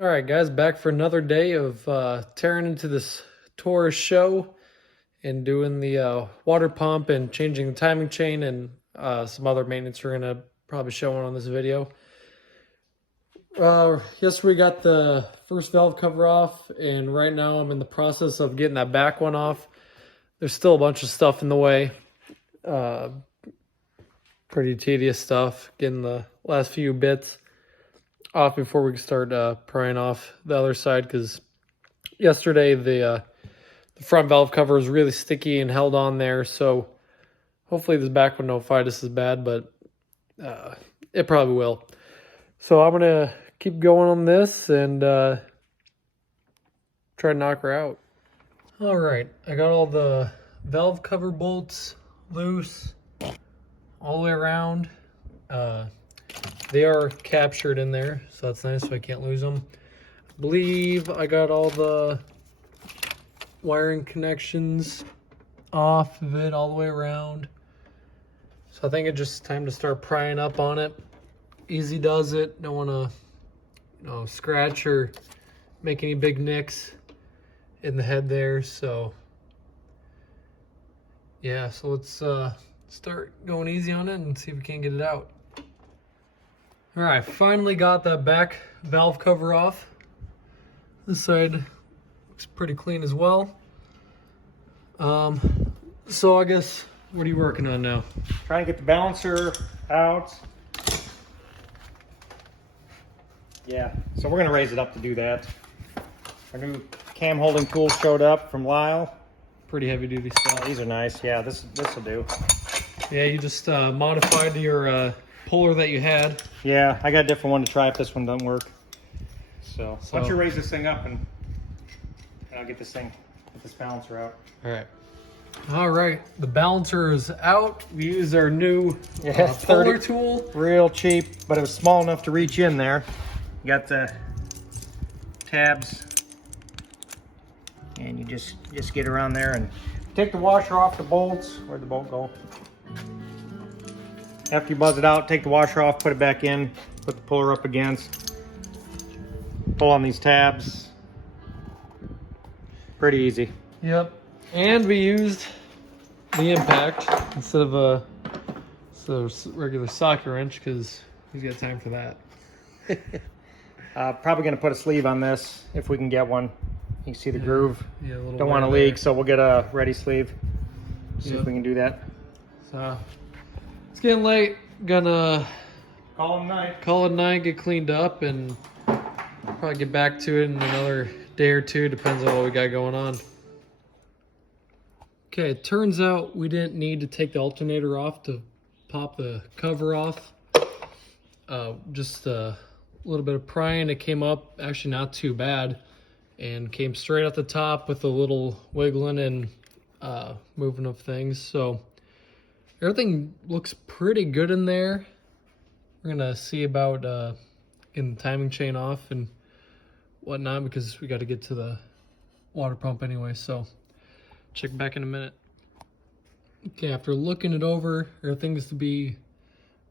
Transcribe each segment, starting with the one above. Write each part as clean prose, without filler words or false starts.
All right, guys, back for another day of tearing into this Taurus SHO and doing the water pump and changing the timing chain and some other maintenance we're going to probably show on this video. Yes, we got the first valve cover off, and right now I'm in the process of getting that back one off. There's still a bunch of stuff in the way. Pretty tedious stuff, getting the last few bits off before we can start prying off the other side, because yesterday the front valve cover is really sticky and held on there, so hopefully this back one won't fight us as bad, but it probably will. So I'm gonna keep going on this and try to knock her out. All right, I got all the valve cover bolts loose all the way around. They are captured in there, so that's nice, so I can't lose them. I believe I got all the wiring connections off of it all the way around. So I think it's just time to start prying up on it. Easy does it. Don't want to, scratch or make any big nicks in the head there. So yeah, so let's start going easy on it and see if we can get it out. All right, finally got that back valve cover off. This side looks pretty clean as well. So I guess, what are you working on now? Trying to get the balancer out. Yeah, so we're gonna raise it up to do that. Our new cam holding tools showed up from Lyle. Pretty heavy duty stuff. Oh, these are nice. Yeah, this will do. Yeah, you just modified your puller that you had. Yeah, I got a different one to try if this one doesn't work. So why don't you raise this thing up and I'll get this balancer out. All right, the balancer is out. We used our new puller tool. Real cheap, but it was small enough to reach in there. You got the tabs, and you just get around there and take the washer off the bolts. Where'd the bolt go? After you buzz it out, take the washer off, put it back in, put the puller up against, pull on these tabs. Pretty easy. Yep. And we used the impact instead of a regular socket wrench, because he's got time for that. Probably going to put a sleeve on this if we can get one. You can see the groove. Yeah, a little Don't want to leak, so we'll get a ready sleeve. See if we can do that. So it's getting late. Gonna call it night, get cleaned up, and probably get back to it in another day or two. Depends on what we got going on. Okay, it turns out we didn't need to take the alternator off to pop the cover off. Just a little bit of prying, it came up, actually not too bad, and came straight at the top with a little wiggling and moving of things. So everything looks pretty good in there. We're gonna see about getting the timing chain off and whatnot, because we got to get to the water pump anyway. So check back in a minute. Okay, after looking it over, everything's to be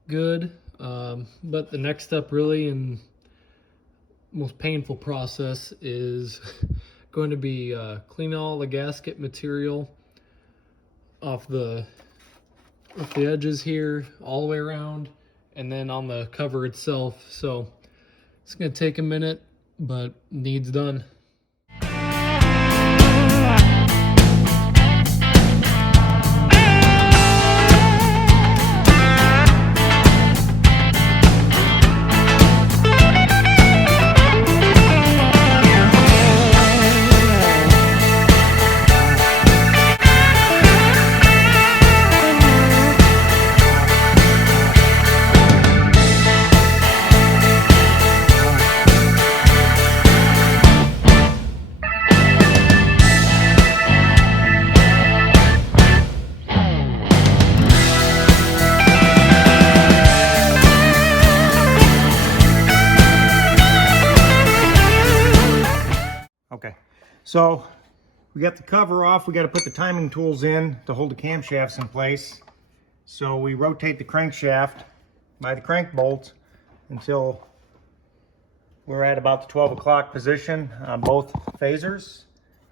good. But the next step, really, and most painful process, is going to be cleaning all the gasket material off the edges here, all the way around, and then on the cover itself. So it's going to take a minute, but needs done. Okay, so we got the cover off. We got to put the timing tools in to hold the camshafts in place. So we rotate the crankshaft by the crank bolt until we're at about the 12 o'clock position on both phasers,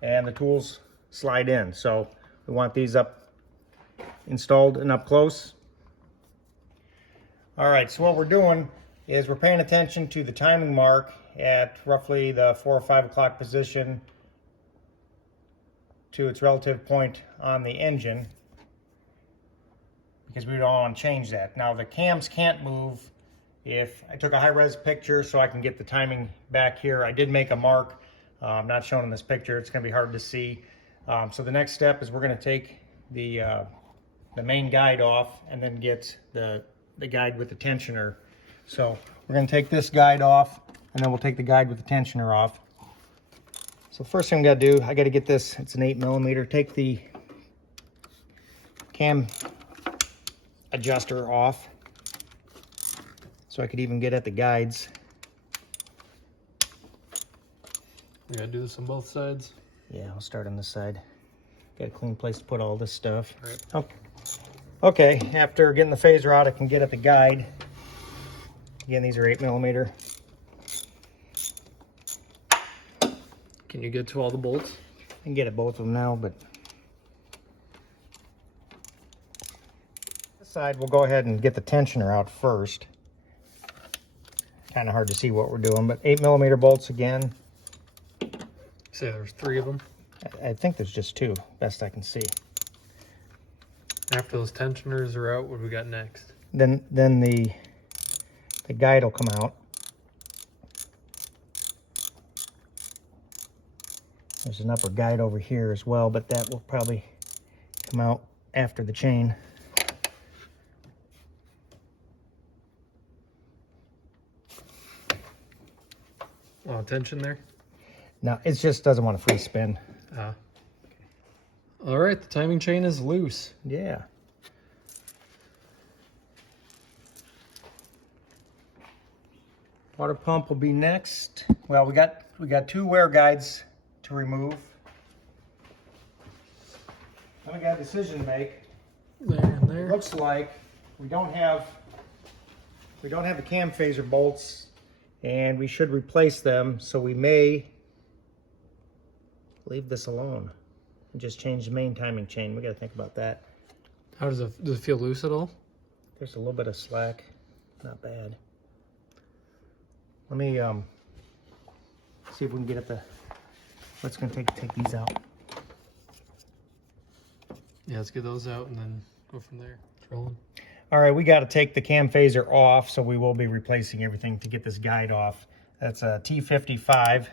and the tools slide in. So we want these installed and up close. All right, so what we're doing is we're paying attention to the timing mark at roughly the 4 or 5 o'clock position to its relative point on the engine, because we don't want to change that. Now the cams can't move. If I took a high-res picture so I can get the timing back here, I did make a mark. Not shown in this picture. It's going to be hard to see. So the next step is we're going to take the main guide off and then get the guide with the tensioner. So we're going to take this guide off, and then we'll take the guide with the tensioner off. So first thing I'm going to do, I got to get this, it's an 8mm, take the cam adjuster off so I could even get at the guides. We gotta do this on both sides. Yeah, I'll start on this side. Got a clean place to put all this stuff. Right. Okay, after getting the phaser out, I can get at the guide. Again, these are 8mm. Can you get to all the bolts? I can get at both of them now, but this side we'll go ahead and get the tensioner out first. Kind of hard to see what we're doing, but 8mm bolts again. Say there's 3 of them. I think there's just 2, best I can see. After those tensioners are out, what do we got next? Then the guide will come out. There's an upper guide over here as well, but that will probably come out after the chain. Oh, tension there? No, it just doesn't want to free spin. All right, the timing chain is loose. Yeah. Water pump will be next. Well, we got 2 wear guides to remove. Then we got a decision to make. There and there. It looks like we don't have the cam phaser bolts, and we should replace them. So we may leave this alone and just change the main timing chain. We got to think about that. How does it feel loose at all? There's a little bit of slack. Not bad. Let me see if we can get at the. What's going to take these out? Yeah, let's get those out and then go from there. It's rolling. All right, we got to take the cam phaser off, so we will be replacing everything to get this guide off. That's a T55.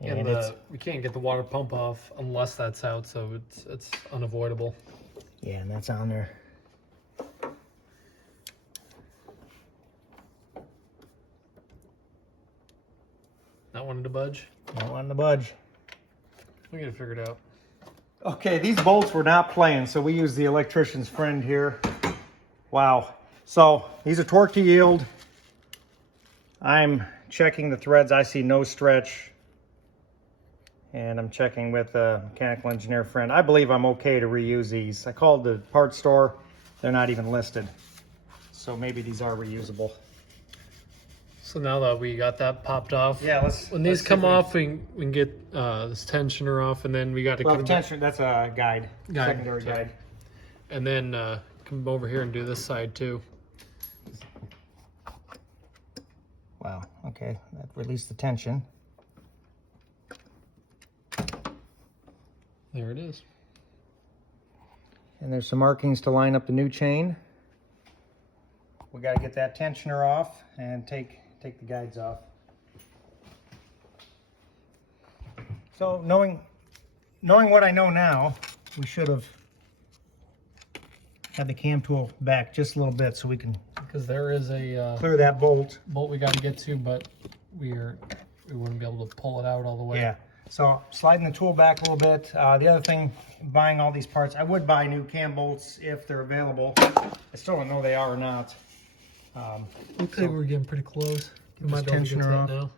And we can't get the water pump off unless that's out, so it's unavoidable. Yeah, and that's on there. Not wanting to budge? Not wanting to budge. We get it figured out. Okay, these bolts were not playing, so we use the electrician's friend here. Wow. So these are torque to yield. I'm checking the threads. I see no stretch. And I'm checking with a mechanical engineer friend. I believe I'm okay to reuse these. I called the parts store. They're not even listed. So maybe these are reusable. So now that we got that popped off, Yeah, when these come off, we can get this tensioner off, and then we got to Well, come the tensioner, that's a guide. Secondary sorry. guide. And then come over here and do this side too. Wow, okay. That released the tension. There it is. And there's some markings to line up the new chain. We got to get that tensioner off and take the guides off. So knowing what I know now, we should have had the cam tool back just a little bit so we can Because there is a clear that bolt. bolt we got to get to, but we wouldn't be able to pull it out all the way. Yeah. So sliding the tool back a little bit. The other thing, buying all these parts, I would buy new cam bolts if they're available. I still don't know they are or not. Looks like we're getting pretty close. We this might be able to get to tensioner that off.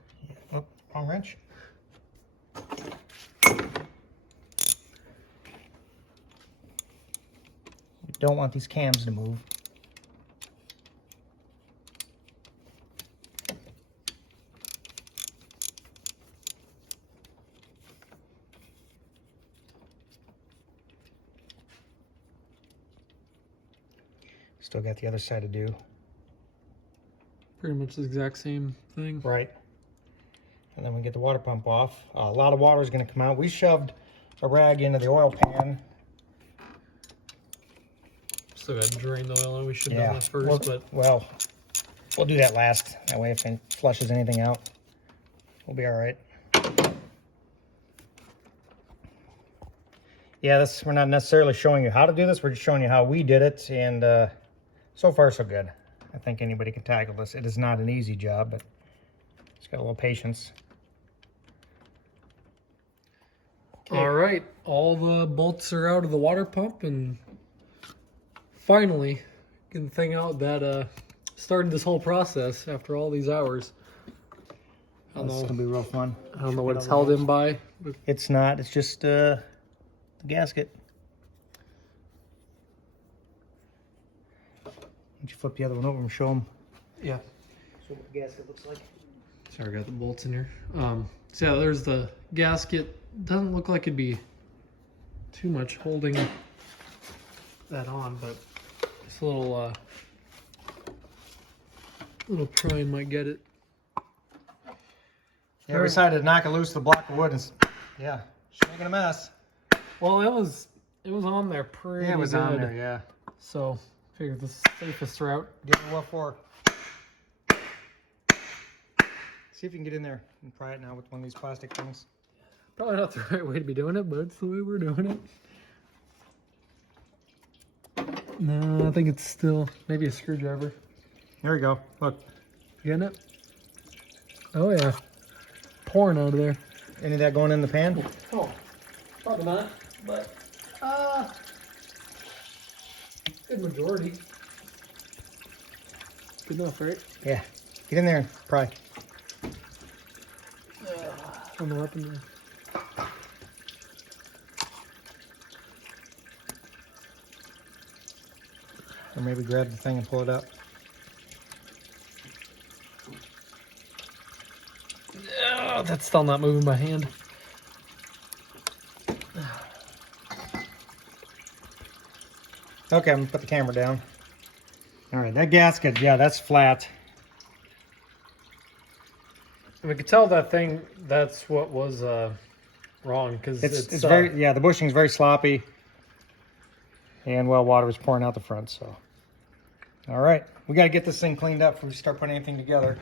now. Oh, wrong wrench. We don't want these cams to move. Still got the other side to do. Pretty much the exact same thing. Right. And then we get the water pump off. A lot of water is going to come out. We shoved a rag into the oil pan. Still got to drain the oil. We should have done that first, well, we'll do that last. That way, if it flushes anything out, we'll be all right. Yeah, we're not necessarily showing you how to do this. We're just showing you how we did it, and so far so good. I think anybody can tackle this. It is not an easy job, but it's got a little patience. Okay. All right, all the bolts are out of the water pump, and finally getting the thing out that started this whole process after all these hours. This is gonna be real fun. I don't know what it's held in by. But it's not. It's just the gasket. Why don't you flip the other one over and show them? Yeah. Show what the gasket looks like. Sorry, I got the bolts in here. So yeah, there's the gasket. Doesn't look like it'd be too much holding that on, but this little prying might get it. Yeah, we decided to knock it loose the block of wood, and yeah, it's making a mess. Well, it was on there pretty Yeah, it was good. on there, yeah. So figured the safest route. Give it a what for. See if you can get in there and pry it now with one of these plastic things. Probably not the right way to be doing it, but it's the way we're doing it. No, I think it's still maybe a screwdriver. There we go. Look. Getting it? Oh yeah. Pouring out of there. Any of that going in the pan? Oh, probably not, but good majority. Good enough, right? Yeah. Get in there and pry. On the weapon there. Or maybe grab the thing and pull it up. Oh, that's still not moving by hand. Okay, I'm gonna put the camera down. All right, that gasket, yeah, that's flat. And we could tell that thing, that's what was wrong, because It's very, yeah, the bushing's very sloppy. And well, water was pouring out the front, so. All right, we gotta get this thing cleaned up before we start putting anything together.